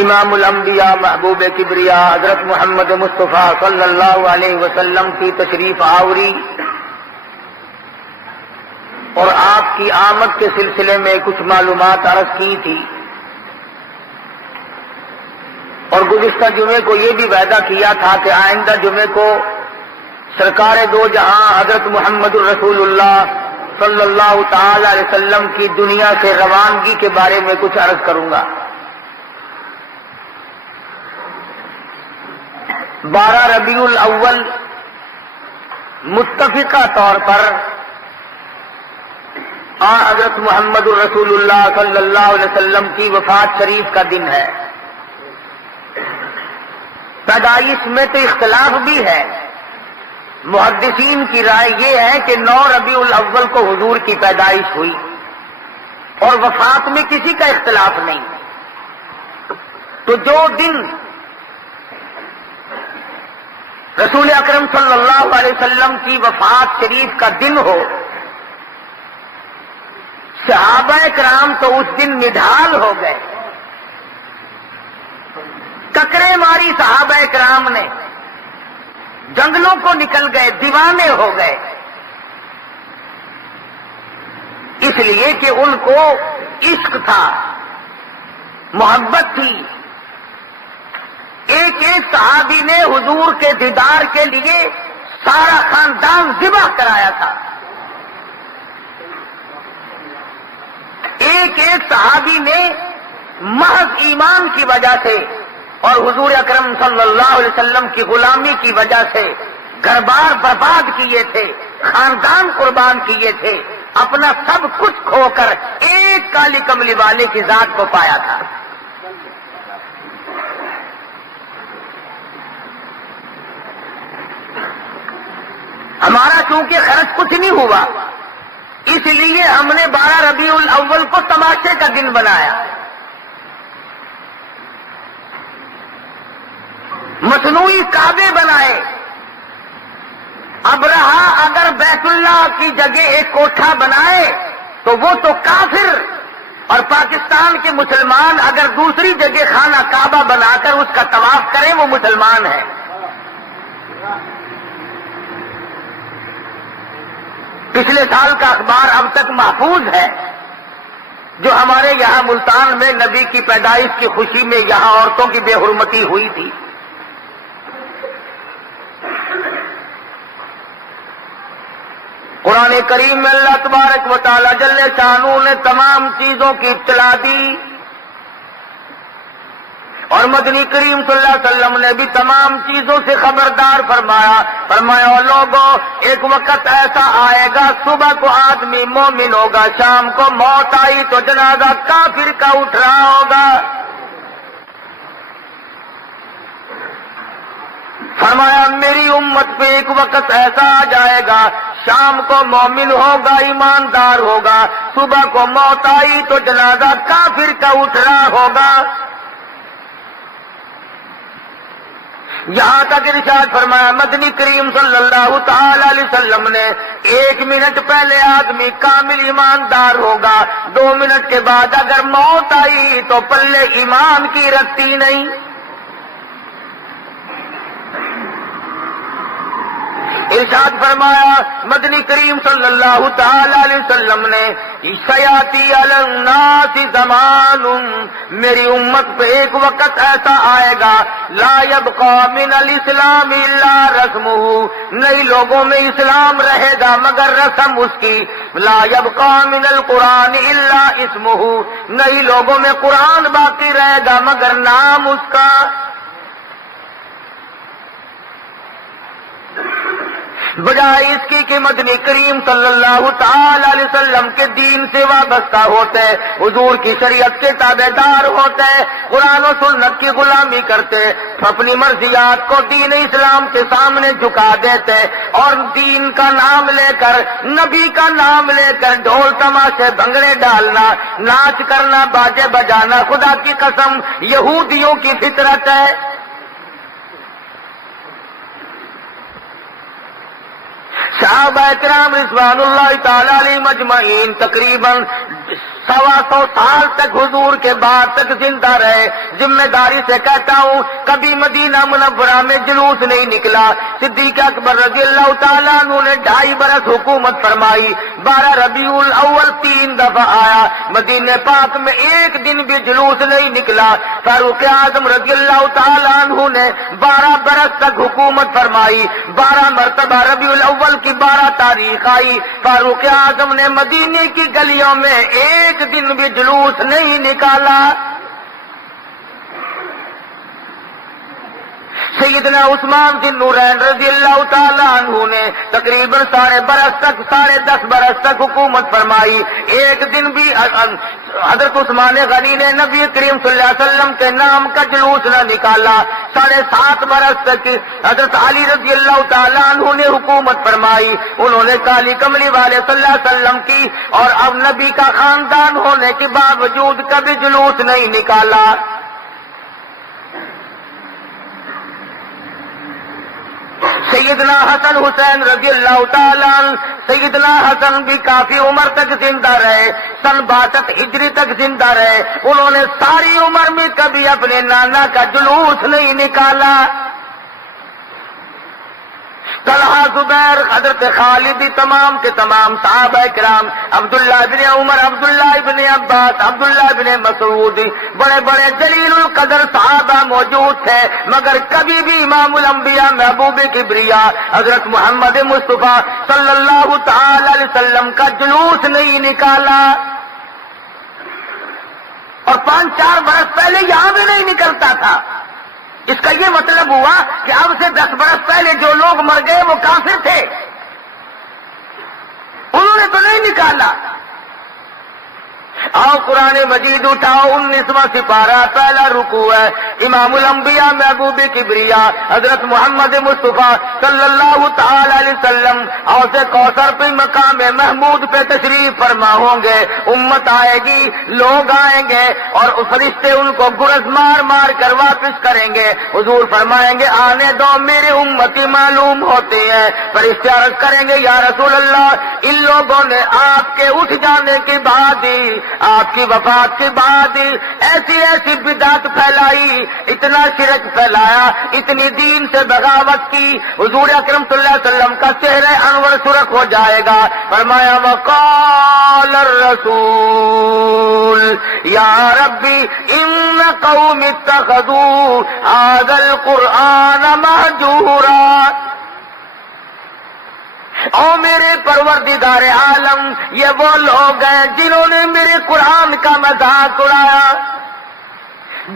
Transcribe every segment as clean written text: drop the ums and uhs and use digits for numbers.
امام الانبیاء محبوب کبریا حضرت محمد مصطفیٰ صلی اللہ علیہ وسلم کی تشریف آوری اور آپ کی آمد کے سلسلے میں کچھ معلومات عرض کی تھی، اور گزشتہ جمعے کو یہ بھی وعدہ کیا تھا کہ آئندہ جمعے کو سرکار دو جہاں حضرت محمد الرسول اللہ صلی اللہ تعالی علیہ وسلم کی دنیا سے روانگی کے بارے میں کچھ عرض کروں گا۔ 12 ربیع الاول متفقہ طور پر حضرت محمد الرسول اللہ صلی اللہ علیہ وسلم کی وفات شریف کا دن ہے۔ پیدائش میں تو اختلاف بھی ہے، محدثین کی رائے یہ ہے کہ 9 ربیع الاول کو حضور کی پیدائش ہوئی، اور وفات میں کسی کا اختلاف نہیں۔ تو جو دن رسول اکرم صلی اللہ علیہ وسلم کی وفات شریف کا دن ہو، صحابہ کرام تو اس دن نڈھال ہو گئے، ککرے ماری صحابہ کرام نے، جنگلوں کو نکل گئے، دیوانے ہو گئے، اس لیے کہ ان کو عشق تھا، محبت تھی۔ ایک ایک صحابی نے حضور کے دیدار کے لیے سارا خاندان ذبح کرایا تھا۔ ایک ایک صحابی نے محض ایمان کی وجہ سے اور حضور اکرم صلی اللہ علیہ وسلم کی غلامی کی وجہ سے گھر بار برباد کیے تھے، خاندان قربان کیے تھے، اپنا سب کچھ کھو کر ایک کالی کملی والے کی ذات کو پایا تھا۔ ہمارا چونکہ خرچ کچھ نہیں ہوا، اس لیے ہم نے 12 ربیع الاول کو تماشے کا دن بنایا۔ مصنوعی کعبے بنائے۔ ابرہہ اگر بیت اللہ کی جگہ ایک کوٹھا بنائے تو وہ تو کافر، اور پاکستان کے مسلمان اگر دوسری جگہ خانہ کعبہ بنا کر اس کا طواف کریں وہ مسلمان ہیں۔ پچھلے سال کا اخبار اب تک محفوظ ہے، جو ہمارے یہاں ملتان میں نبی کی پیدائش کی خوشی میں یہاں عورتوں کی بے حرمتی ہوئی تھی۔ قرآن کریم میں اللہ تبارک و تعالی جل شانہ نے تمام چیزوں کی اطلاع دی، اور مدنی کریم صلی اللہ علیہ وسلم نے بھی تمام چیزوں سے خبردار فرمایا لوگوں، ایک وقت ایسا آئے گا صبح کو آدمی مومن ہوگا، شام کو موت آئی تو جنازہ کافر کا اٹھ رہا ہوگا۔ فرمایا میری امت پہ ایک وقت ایسا آ جائے گا، شام کو مومن ہوگا، ایماندار ہوگا، صبح کو موت آئی تو جنازہ کافر کا اٹھ رہا ہوگا۔ یہاں تک ارشاد فرمایا مدنی کریم صلی اللہ تعالی علیہ وسلم نے 1 منٹ پہلے آدمی کامل ایماندار ہوگا، 2 منٹ کے بعد اگر موت آئی تو پلے ایمان کی رکھتی نہیں۔ ارشاد فرمایا مدنی کریم صلی اللہ تعالی علیہ وسلم نے سیاتی علی الناس زمان، میری امت پہ ایک وقت ایسا آئے گا لا یبقى من الاسلام الا رسمہ، نئی لوگوں میں اسلام رہے گا مگر رسم اس کی، لا یبقى من القرآن الا اسمہ، نئی لوگوں میں قرآن باقی رہے گا مگر نام اس کا۔ بجائے اس کی کہ مدنی کریم صلی اللہ تعالی علیہ وسلم کے دین سے وابستہ ہوتے، حضور کی شریعت کے تابع دار ہوتے، قرآن و سنت کی غلامی کرتے، اپنی مرضیات کو دین اسلام کے سامنے جھکا دیتے، اور دین کا نام لے کر، نبی کا نام لے کر ڈھول تماشے بھنگڑے ڈالنا، ناچ کرنا، باجے بجانا خدا کی قسم یہودیوں کی فطرت ہے۔ صحابہ کرام رضوان اللہ تعالی علیہم اجمعین تقریباً 125 سال تک حضور کے بعد تک زندہ رہے. ذمہ داری سے کہتا ہوں کبھی مدینہ منورہ میں جلوس نہیں نکلا. صدیق اکبر رضی اللہ تعالیٰ عنہ نے 2.5 برس حکومت فرمائی. 12 ربیع الاول 3 دفعہ آیا. مدینہ پاک میں ایک دن بھی جلوس نہیں نکلا. فاروق اعظم رضی اللہ تعالیٰ عنہ نے 12 برس تک حکومت فرمائی. 12 مرتبہ ربیع الاول کی 12 تاریخ آئی. فاروق اعظم نے مدینے کی گلیوں میں ایک دن بھی جلوس نہیں نکالا. سیدنا عثمان ذی النورین رضی اللہ تعالیٰ عنہ نے تقریباً 10.5 برس تک حکومت فرمائی. ایک دن بھی حضرت عثمان غنی نے نبی کریم صلی اللہ علیہ وسلم کے نام کا جلوس نہ نکالا. 7.5 برس تک حضرت علی رضی اللہ تعالیٰ عنہ نے حکومت فرمائی. انہوں نے کالی کملی والے صلی اللہ علیہ وسلم کی اور اب نبی کا خاندان ہونے کے باوجود کبھی جلوس نہیں نکالا. سیدنا حسن حسین رضی اللہ تعالیٰ عنہ، سیدنا حسن بھی کافی عمر تک زندہ رہے. سن 62 ہجری تک زندہ رہے. انہوں نے ساری عمر میں کبھی اپنے نانا کا جلوس نہیں نکالا. طلحہ زبیر حضرت خالد تمام کے تمام صحابہ کرام، عبداللہ ابن عمر، عبداللہ ابن عباس، عبداللہ ابن مسعود، بڑے بڑے جلیل القدر صحابہ موجود تھے، مگر کبھی بھی امام الانبیاء محبوب کبریا حضرت محمد مصطفیٰ صلی اللہ تعالی علیہ وسلم کا جلوس نہیں نکالا. اور 5-4 برس پہلے یہاں بھی نہیں نکلتا تھا. اس کا یہ مطلب ہوا کہ اب سے 10 برس پہلے جو لوگ مر گئے وہ کافر تھے، انہوں نے تو نہیں نکالا. آؤ قرآن مجید اٹھاؤ، 19واں سپارہ، پہلا رکوع ہے. امام الانبیاء محبوب کبریا حضرت محمد مصطفیٰ صلی اللہ تعالی علیہ وسلم حوض کوثر پہ مقام محمود پہ تشریف فرما ہوں گے. امت آئے گی، لوگ آئیں گے اور فرشتے ان کو گرز مار مار کر واپس کریں گے. حضور فرمائیں گے آنے دو، میرے امتی معلوم ہوتے ہیں. فرشتے عرض کریں گے یا رسول اللہ، ان لوگوں نے آپ کے اٹھ جانے کے بعد ہی، آپ کی وفات کے بعد ایسی ایسی بدعت پھیلائی، اتنا شرک پھیلایا، اتنی دین سے بغاوت کی، حضور اکرم صلی اللہ علیہ وسلم کا چہرہ انور سرخ ہو جائے گا. فرمایا وقال الرسول یا ربی ان قوم اتخذوا هذا القرآن مہجورا. او میرے پروردگار عالم، یہ وہ لوگ ہیں جنہوں نے میرے قرآن کا مذاق اڑایا،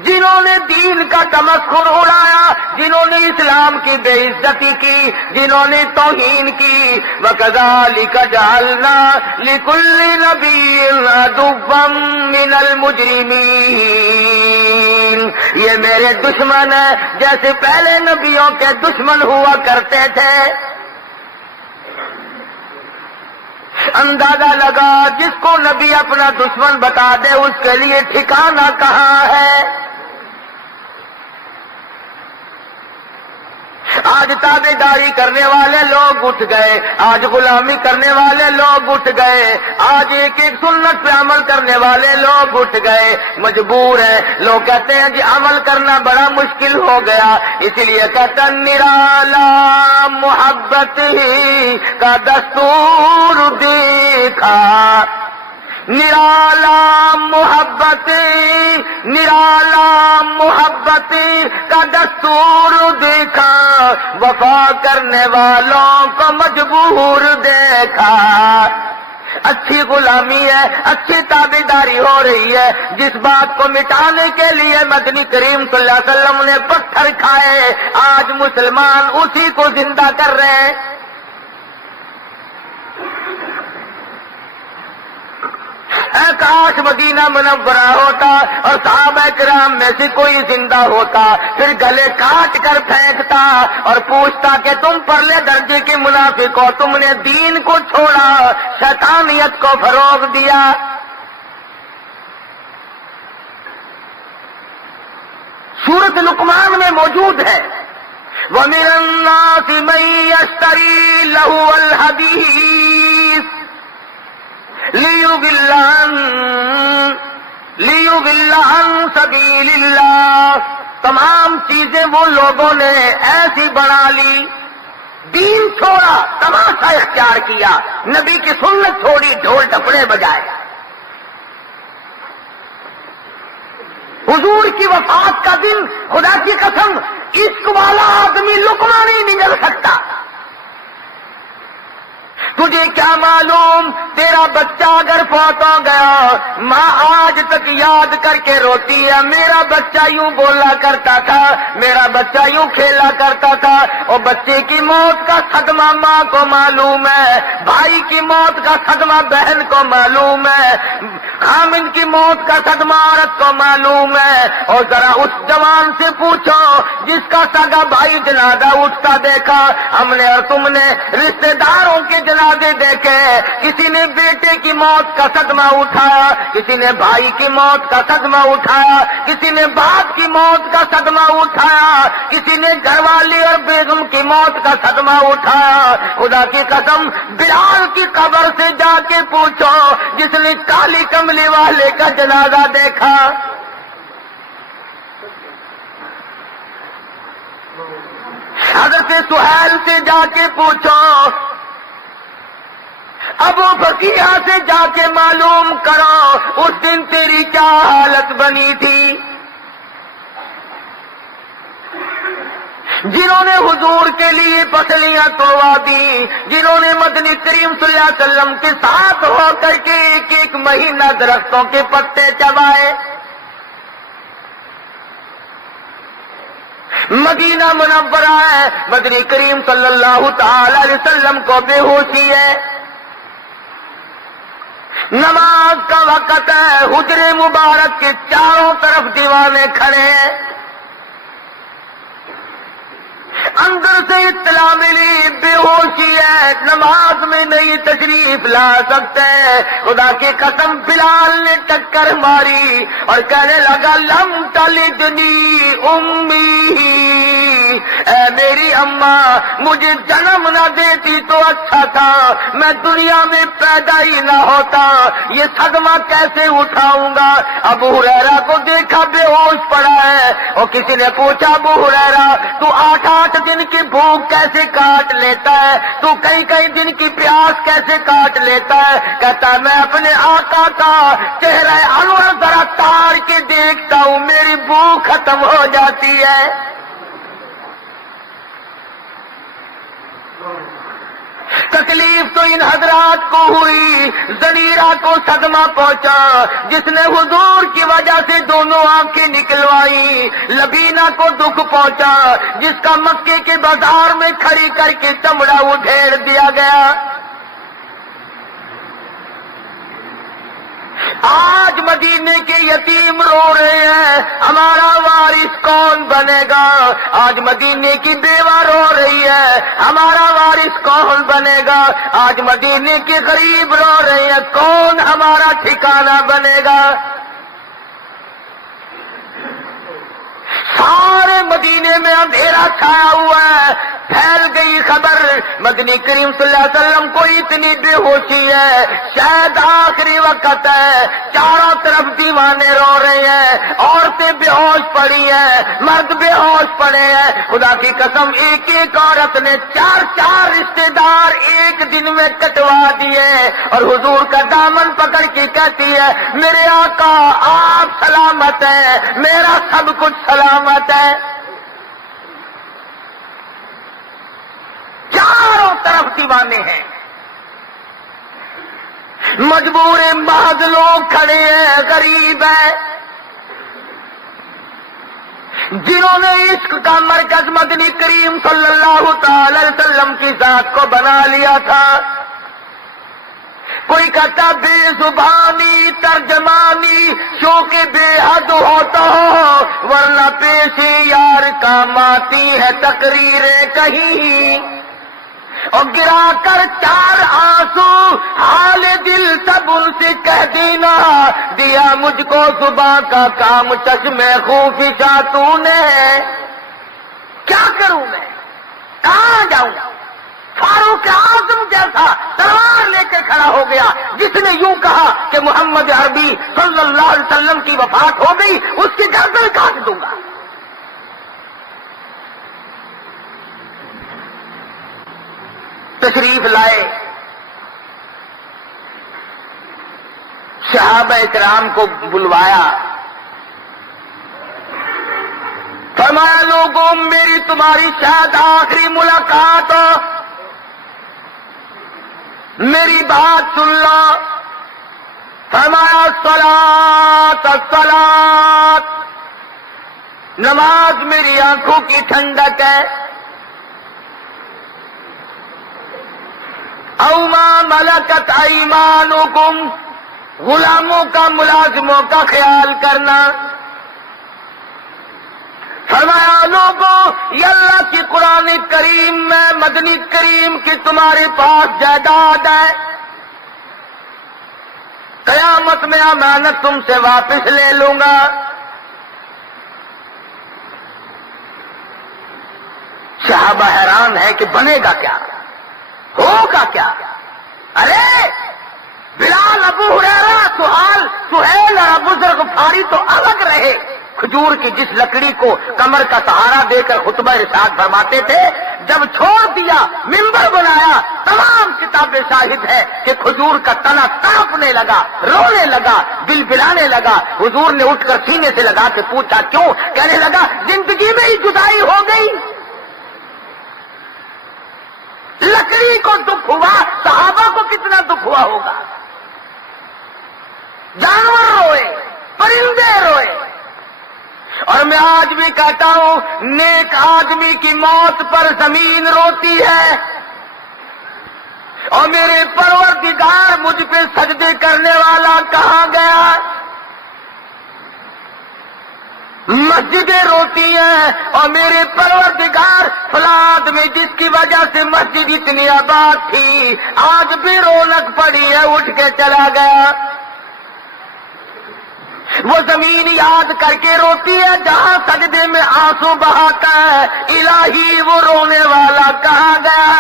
جنہوں نے دین کا تمسخر اڑایا، جنہوں نے اسلام کی بے عزتی کی، جنہوں نے توہین کی. وَكَذَلِكَ جَعَلْنَا لِكُلِّ نَبِيٍّ عَدُوًّا مِّنَ الْمُجْرِمِينَ. یہ میرے دشمن ہیں جیسے پہلے نبیوں کے دشمن ہوا کرتے تھے. اندازہ لگا جس کو نبی اپنا دشمن بتا دے اس کے لیے ٹھکانہ کہاں ہے. آج تابع داری کرنے والے لوگ اٹھ گئے، آج غلامی کرنے والے لوگ اٹھ گئے، آج ایک ایک سنت پہ عمل کرنے والے لوگ اٹھ گئے. مجبور ہیں. لوگ کہتے ہیں جی عمل کرنا بڑا مشکل ہو گیا، اس لیے کہتے ہیں نرالا محبت ہی کا دستور دیکھا. نرالا محبت، نرالا محبت کا دستور دیکھا، وفا کرنے والوں کو مجبور دیکھا. اچھی غلامی ہے، اچھی تابعداری ہو رہی ہے. جس بات کو مٹانے کے لیے مدنی کریم صلی اللہ علیہ وسلم نے پتھر کھائے، آج مسلمان اسی کو زندہ کر رہے ہیں. اے کاش مدینہ منورہ ہوتا اور صحابہ کرام میں سے کوئی زندہ ہوتا، پھر گلے کاٹ کر پھینکتا اور پوچھتا کہ تم پرلے درجے کے منافق ہو، تم نے دین کو چھوڑا، شیطانیت کو فروغ دیا. سورۃ لقمان میں موجود ہے وَمِنَ النَّاسِ مَن يَشْتَرِي لَهْوَ الْحَدِيثِ. لیضل عن سبیل اللہ. تمام چیزیں وہ لوگوں نے ایسی بنا لی، دین چھوڑا، تماشا اختیار کیا، نبی کی سنت چھوڑی، ڈھول ڈپڑے بجائے. حضور کی وفات کا دن، خدا کی قسم عشق والا آدمی لقمہ نہیں نگل سکتا. تجھے کیا معلوم تیرا بچہ اگر فوت ہو گیا، ماں آج تک یاد کر کے روتی ہے، میرا بچہ یوں بولا کرتا تھا، میرا بچہ یوں کھیلا کرتا تھا. اور بچے کی موت کا صدمہ ماں کو معلوم ہے، بھائی کی موت کا صدمہ بہن کو معلوم ہے، خامن کی موت کا صدمہ عورت کو معلوم ہے. اور ذرا اس جوان سے پوچھو جس کا سگا بھائی جنازہ اٹھتا دیکھا ہم نے اور تم نے، رشتہ داروں کے جنازے دیکھے، کسی نے بیٹے کی موت کا صدمہ اٹھایا، کسی نے بھائی کی موت کا صدمہ اٹھایا، کسی نے باپ کی موت کا صدمہ اٹھایا، کسی نے گھر والی اور بیگم کی موت کا صدمہ اٹھایا. خدا کی قسم بلال کی قبر سے جا کے پوچھو جس نے کالی کملی والے کا جنازہ دیکھا. حضرت سہیل سے جا کے پوچھو، ابو بکیہ سے جا کے معلوم کرو اس دن تیری کیا حالت بنی تھی. جنہوں نے حضور کے لیے پسلیاں توڑوا دی، جنہوں نے مدنی کریم صلی اللہ علیہ وسلم کے ساتھ ہو کر کے ایک ایک مہینہ درختوں کے پتے چبائے. مدینہ منورہ ہے، مدنی کریم صلی اللہ تعالی علیہ وسلم کو بے ہوشی ہے، نماز کا وقت ہے، حجرے مبارک کے چاروں طرف دیوانے کھڑے ہیں. اندر سے اطلاع ملی بے ہوشی ہے، نماز میں نہیں تشریف لا سکتے. خدا کی قسم بلال نے ٹکر ماری اور کہنے لگا لم تلدنی امی، اے میری اماں مجھے جنم نہ دیتی تو اچھا تھا، میں دنیا میں پیدا ہی نہ ہوتا، یہ صدمہ کیسے اٹھاؤں گا. ابو ہریرہ کو دیکھا بے ہوش پڑا ہے، اور کسی نے پوچھا ابو ہریرہ تو 8 دن کی بھوک کیسے کاٹ لیتا ہے، تو کئی دن کی پیاس کیسے کاٹ لیتا ہے. کہتا ہے میں اپنے آقا کا چہرہ انور ذرا تار کے دیکھتا ہوں میری بھوک ختم ہو جاتی ہے. تکلیف تو ان حضرات کو ہوئی، زنیرہ کو صدمہ پہنچا جس نے حضور کی وجہ سے دونوں آنکھیں نکلوائی، لبینہ کو دکھ پہنچا جس کا مکے کے بازار میں کھڑی کر کے چمڑا ادھیڑ دیا گیا. آج مدینے کے یتیم رو رہے ہیں ہمارا وارث کون بنے گا. آج مدینے کی بیوہ رو رہی ہے ہمارا وارث کون بنے گا. آج مدینے کے غریب رو رہے ہیں کون ہمارا ٹھکانہ بنے گا. سارے مدینے میں اندھیرا چھایا ہوا ہے. پھیل گئی خبر مدنی کریم صلی اللہ علیہ وسلم کو اتنی بے ہوشی ہے، شاید آخری وقت ہے. چاروں طرف دیوانے رو رہے ہیں، عورتیں بے ہوش پڑی ہیں، مرد بے ہوش پڑے ہیں. خدا کی قسم ایک ایک عورت نے 4 رشتے دار ایک دن میں کٹوا دیے اور حضور کا دامن پکڑ کے کہتی ہے میرے آقا آپ سلامت ہیں، میرا سب کچھ سلامت ہے. چاروں طرف دیوانے ہیں، مجبور محض لوگ کھڑے ہیں، غریب ہیں جنہوں نے عشق کا مرکز مدنی کریم صلی اللہ تعالی علیہ وسلم کی ذات کو بنا لیا تھا. کوئی کہتا بے زبانی ترجمانی شوق بے حد ہوتا ہو، ورنہ پیش یار کام آتی ہے تقریریں کہیں. اور گرا کر 4 آنسو حال دل سب ان سے کہہ دینا، دیا مجھ کو صبح کا کام چشمے خوفشا تو نے. کیا کروں میں، کہاں جاؤں؟ فاروق اعظم جیسا تلوار لے کے کھڑا ہو گیا، جس نے یوں کہا کہ محمد عربی صلی اللہ علیہ وسلم کی وفات ہو گئی، اس کی گردن کاٹ دوں گا۔ تشریف لائے، صحابہ کرام کو بلوایا، فرمایا لوگوں میری تمہاری شاید آخری ملاقات ہو، میری بات سن لو۔ فرمایا الصلاۃ الصلاۃ، نماز میری آنکھوں کی ٹھنڈک ہے، او ما ملکت ایمانکم، غلاموں کا ملازموں کا خیال کرنا۔ فرمایا لوگوں یہ اللہ کی قرآن کریم میں مدنی کریم کی تمہارے پاس جائیداد ہے، قیامت میں امانت تم سے واپس لے لوں گا۔ صحابہ حیران ہے کہ بنے گا کیا، ہوگا کیا؟ ارے بلال، ابو ہریرہ، سہیل اور ابو ذر غفاری تو الگ رہے، کھجور کی جس لکڑی کو کمر کا سہارا دے کر خطبہ ارشاد فرماتے تھے، جب چھوڑ دیا ممبر بنایا، تمام کتابیں شاہد ہے کہ کھجور کا تنا کانپنے لگا، رونے لگا، دل بلانے لگا۔ حضور نے اٹھ کر سینے سے لگا کے پوچھا کیوں؟ کہنے لگا زندگی میں ہی جدائی ہو گئی۔ لکڑی کو دکھ ہوا، صحابہ کو کتنا دکھ ہوا ہوگا؟ جانور روئے، پرندے روئے۔ اور میں آج بھی کہتا ہوں نیک آدمی کی موت پر زمین روتی ہے، اور میرے پروردگار مجھ پہ سجدے کرنے والا کہاں گیا؟ مسجدیں روتی ہیں، اور میرے پروردگار فلاد میں جس کی وجہ سے مسجد اتنی آباد تھی آج بھی رونق پڑی ہے، اٹھ کے چلا گیا۔ وہ زمین یاد کر کے روتی ہے جہاں سجدے میں آنسو بہاتا ہے، الہی وہ رونے والا کہاں گیا؟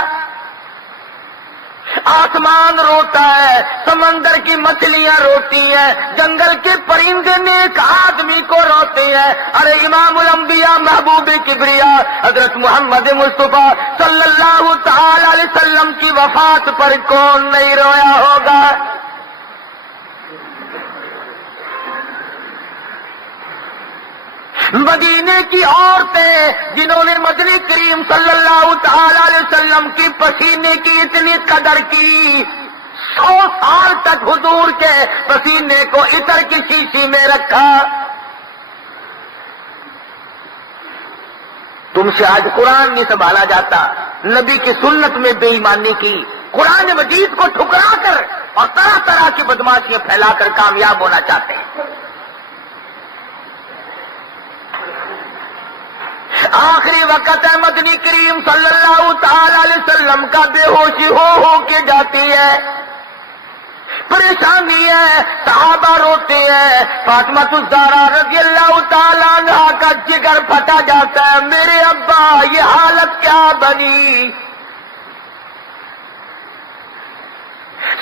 آسمان روتا ہے، سمندر کی مچھلیاں روتی ہیں، جنگل کے پرندے نیک آدمی کو روتے ہیں۔ ارے امام الانبیاء محبوب کبریا حضرت محمد مصطفیٰ صلی اللہ تعالی علیہ وسلم کی وفات پر کون نہیں رویا ہوگا؟ مدینے کی عورتیں جنہوں نے مدنی کریم صلی اللہ تعالی علیہ وسلم کی پسینے کی اتنی قدر کی، 100 سال تک حضور کے پسینے کو عطر کی شیشی میں رکھا۔ تم سے آج قرآن نہیں سنبھالا جاتا، نبی کی سنت میں بے ایمانی کی، قرآن مجید کو ٹھکرا کر اور طرح طرح کی بدماشیاں پھیلا کر کامیاب ہونا چاہتے ہیں۔ آخری وقت ہے مدنی کریم صلی اللہ تعالی علیہ وسلم کا بے ہوشی ہو کے جاتی ہے، پریشانی ہے، صحابہ روتے ہیں، فاطمہ الزہرا رضی اللہ تعالیٰ عنہا کا جگر پھٹا جاتا ہے، میرے ابا یہ حالت کیا بنی؟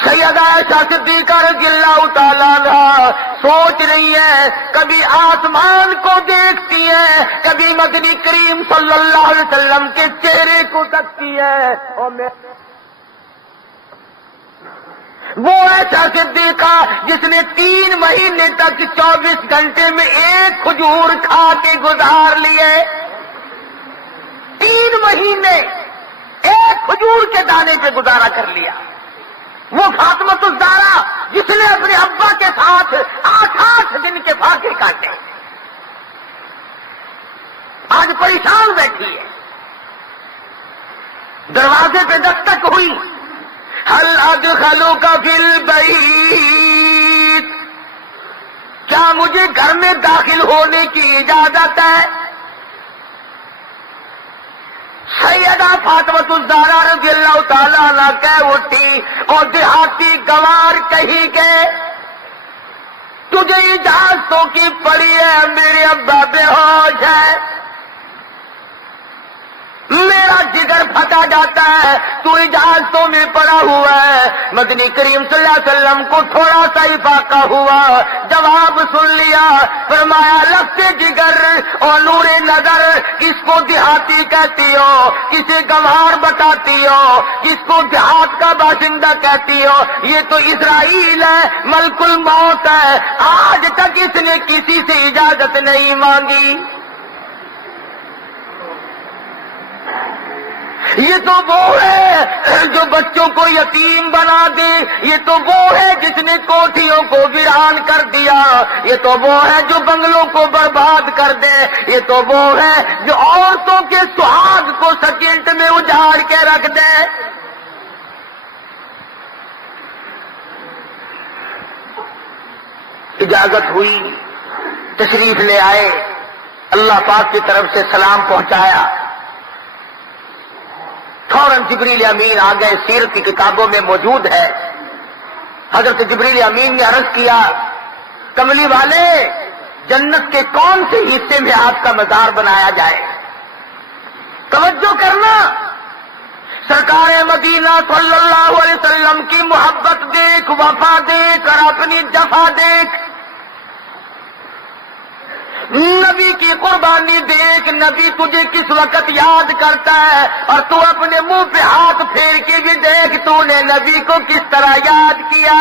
سیدہ عائشہ صدیقہ رضی اللہ تعالیٰ عنہا سوچ رہی ہے، کبھی آسمان کو دیکھتی ہے، کبھی مدنی کریم صلی اللہ علیہ وسلم کے چہرے کو تکتی ہے، اور وہ عائشہ صدیقہ جس نے 3 مہینے تک 24 گھنٹے میں ایک کھجور کھا کے گزار لیے، 3 مہینے ایک کھجور کے دانے پہ گزارا کر لیا۔ وہ فاطمہ الزہرا جس نے اپنے ابا کے ساتھ 8 دن کے فاقے کاٹے، آج پریشان بیٹھی ہے، دروازے پہ دستک ہوئی، هل ادخلوک فی البیت، کیا مجھے گھر میں داخل ہونے کی اجازت ہے؟ سیدہ فاطمہ الزہرا رضی اللہ تعالیٰ عنہ کہہ اٹھی، اور دیہاتی گوار کہی گئے تجھے اجازتوں کی پڑی ہے، میرے ابا بے ہوش ہے، میرا جگر پھٹ کاٹا جاتا ہے، تو اجازتوں میں پڑا ہوا ہے۔ مدنی کریم صلی اللہ علیہ وسلم کو تھوڑا سا افاقہ ہوا، جواب سن لیا، فرمایا لفظ جگر اور نور نظر کس کو دیہاتی کہتی ہو، کسے گنوار بتاتی ہو، کس کو دیہات کا باشندہ کہتی ہو؟ یہ تو اسرائیل ہے، ملک الموت ہے، آج تک اس نے کسی سے اجازت نہیں مانگی۔ یہ تو وہ ہے جو بچوں کو یتیم بنا دے، یہ تو وہ ہے جس نے کوٹھیوں کو ویران کر دیا، یہ تو وہ ہے جو بنگلوں کو برباد کر دے، یہ تو وہ ہے جو عورتوں کے سہاگ کو سیکنڈ میں اجاڑ کے رکھ دے۔ اجازت ہوئی، تشریف لے آئے، اللہ پاک کی طرف سے سلام پہنچایا، فوراً جبریل امین آ گئے، سیرت کی کتابوں میں موجود ہے۔ حضرت جبریل امین نے عرض کیا، کملی والے جنت کے کون سے حصے میں آپ کا مزار بنایا جائے؟ توجہ کرنا، سرکار مدینہ صلی اللہ علیہ وسلم کی محبت دیکھ، وفا دیکھ اور اپنی جفا دیکھ، نبی کی قربانی دیکھ، نبی تجھے کس وقت یاد کرتا ہے، اور تو اپنے منہ پہ ہاتھ پھیر کے بھی دیکھ تو نے نبی کو کس طرح یاد کیا۔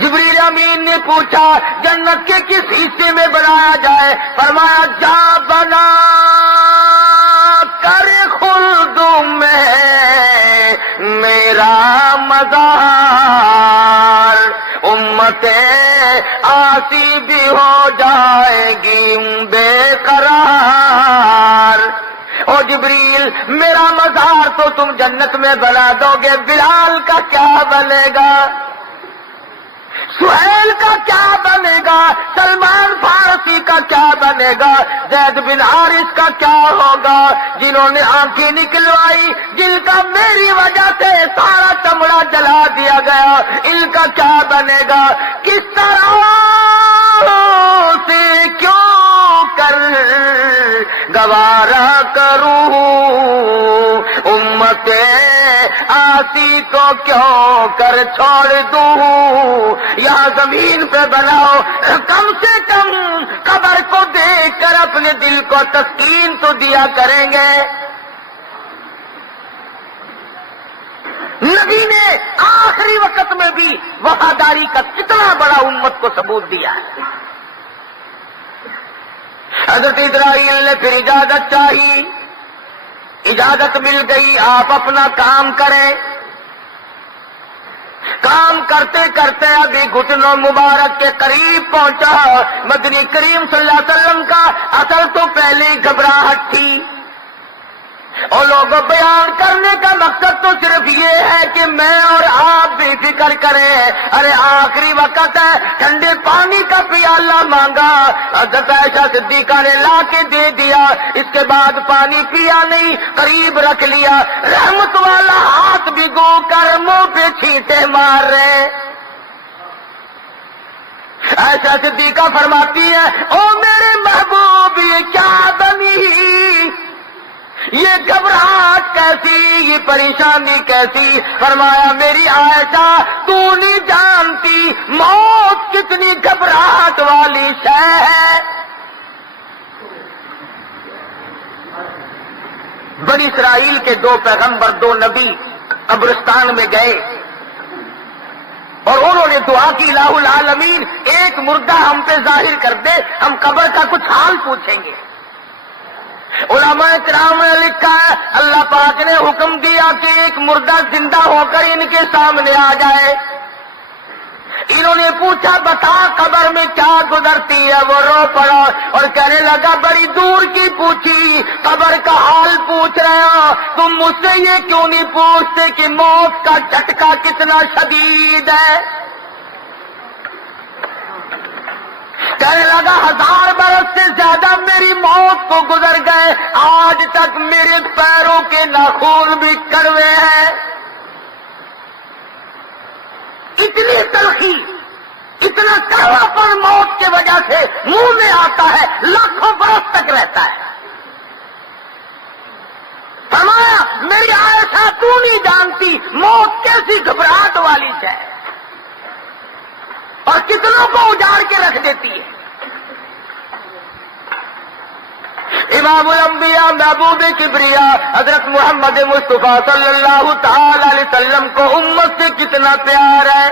جبریل امین نے پوچھا جنت کے کس حصے میں بنایا جائے؟ فرمایا جا بنا کر خلد میں میرا مزار، امتیں آسی بھی ہو جائے گی بے قرار۔ او جبریل میرا مزار تو تم جنت میں بنا دو گے، بلال کا کیا بنے گا؟ سہیل کا کیا بنے گا؟ سلمان فارسی کا کیا بنے گا؟ زید بن حارث کا کیا ہوگا؟ جنہوں نے آنکھیں نکلوائی، جن کا میری وجہ سے سارا چمڑا جلا دیا گیا، ان کا کیا بنے گا؟ کس طرح سے کیوں کر گوارا کروں امتیں آسی کو کیوں کر چھوڑ دوں؟ یہاں زمین پہ بناؤ، کم سے کم قبر کو دیکھ کر اپنے دل کو تسکین تو دیا کریں گے۔ نبی نے آخری وقت میں بھی وفاداری کا کتنا بڑا امت کو ثبوت دیا ہے۔ حضرت اسرائیل نے پھر اجازت چاہی، اجازت مل گئی، آپ اپنا کام کریں۔ کام کرتے کرتے ابھی گھٹنوں مبارک کے قریب پہنچا مدنی کریم صلی اللہ علیہ وسلم کا۔ اصل تو پہلے گھبراہٹ تھی، اور لوگ بیان کرنے کا مقصد تو صرف یہ ہے کہ میں اور آپ بھی فکر کریں۔ ارے آخری وقت ہے، ٹھنڈے پانی کا پیالہ مانگا، حضرت عائشہ صدیقہ نے لا کے دے دیا، اس کے بعد پانی پیا نہیں، قریب رکھ لیا، رحمت والا ہاتھ بھگو کر منہ پہ چھینٹے مار رہے۔ عائشہ صدیقہ فرماتی ہے، او میرے محبوب یہ کیا بنی، یہ گھبراہٹ کیسی، یہ پریشانی کیسی؟ فرمایا میری عائشہ تو نہیں جانتی موت کتنی گھبراہٹ والی شے ہے۔ بنی اسرائیل کے دو پیغمبر، دو نبی قبرستان میں گئے اور انہوں نے دعا کی، الہ العالمین ایک مردہ ہم پہ ظاہر کر دے، ہم قبر کا کچھ حال پوچھیں گے۔ علماء کرام نے لکھا ہے اللہ پاک نے حکم دیا کہ ایک مردہ زندہ ہو کر ان کے سامنے آ جائے۔ انہوں نے پوچھا بتا قبر میں کیا گزرتی ہے؟ وہ رو پڑا اور کہنے لگا بڑی دور کی پوچھی، قبر کا حال پوچھ رہے ہو، تم مجھ سے یہ کیوں نہیں پوچھتے کہ موت کا جھٹکا کتنا شدید ہے؟ کہنے لگا 1000 برس سے زیادہ میری موت کو گزر گئے، آج تک میرے پیروں کے ناخن بھی کڑوے ہیں۔ اتنی تلخی، اتنا کڑواپن موت کی وجہ سے منہ میں آتا ہے لاکھوں برس تک رہتا ہے. فرمایا میری عائشہ تو نہیں جانتی موت کیسی گھبراہٹ والی ہے اور کتنوں کو اجاڑ کے رکھ دیتی ہے. امام الانبیاء محبوب کبریا حضرت محمد مصطفیٰ صلی اللہ تعالی علیہ وسلم کو امت سے کتنا پیار ہے.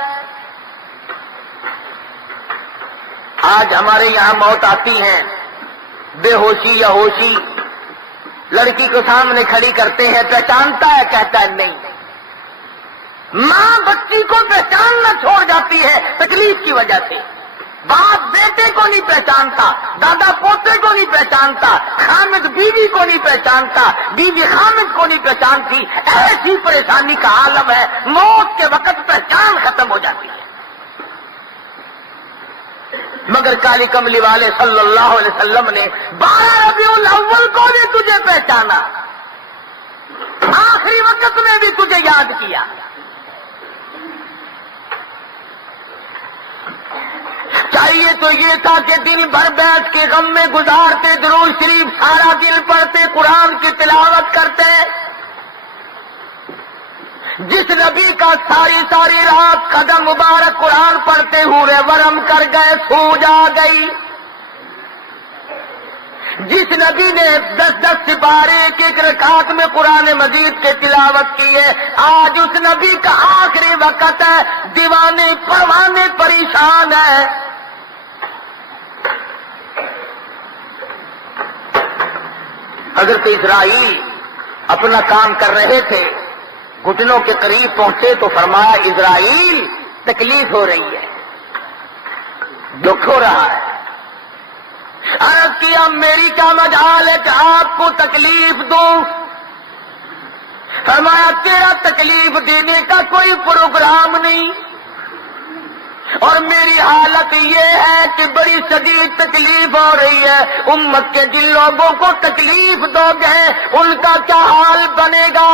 آج ہمارے یہاں موت آتی ہے بے ہوشی یا ہوشی، لڑکی کو سامنے کھڑی کرتے ہیں، پہچانتا ہے؟ کہتا ہے نہیں. ماں بچی کو پہچاننا چھوڑ جاتی ہے تکلیف کی وجہ سے. باپ بیٹے کو نہیں پہچانتا، دادا پوتے کو نہیں پہچانتا، خامد بیوی کو نہیں پہچانتا، بیوی خامد کو نہیں پہچانتی. ایسی پریشانی کا عالم ہے، موت کے وقت پہچان ختم ہو جاتی ہے. مگر کالی کملی والے صلی اللہ علیہ وسلم نے 12 ربیع الاول کو بھی تجھے پہچانا، آخری وقت میں بھی تجھے یاد کیا. چاہیے تو یہ تھا کہ دن بھر بیٹھ کے غم میں گزارتے، درود شریف سارا دن پڑھتے، قرآن کی تلاوت کرتے. جس نبی کا ساری رات قدم مبارک قرآن پڑھتے ہوئے ورم کر گئے، سوج آ گئی. جس نبی نے 10 سپارے ایک رکعت میں قرآن مجید کے تلاوت کی ہے، آج اس نبی کا آخری وقت ہے، دیوانے پروانے پریشان ہے. حضرت اسرائیل اپنا کام کر رہے تھے، گھٹنوں کے قریب پہنچے تو فرمایا اسرائیل تکلیف ہو رہی ہے، دکھ ہو رہا ہے. عرض کیا میری کیا مجال ہے کہ آپ کو تکلیف دوں؟ فرمایا تیرا تکلیف دینے کا کوئی پروگرام نہیں، اور میری حالت یہ ہے کہ بڑی شدید تکلیف ہو رہی ہے. امت کے جن لوگوں کو تکلیف دو گے ان کا کیا حال بنے گا؟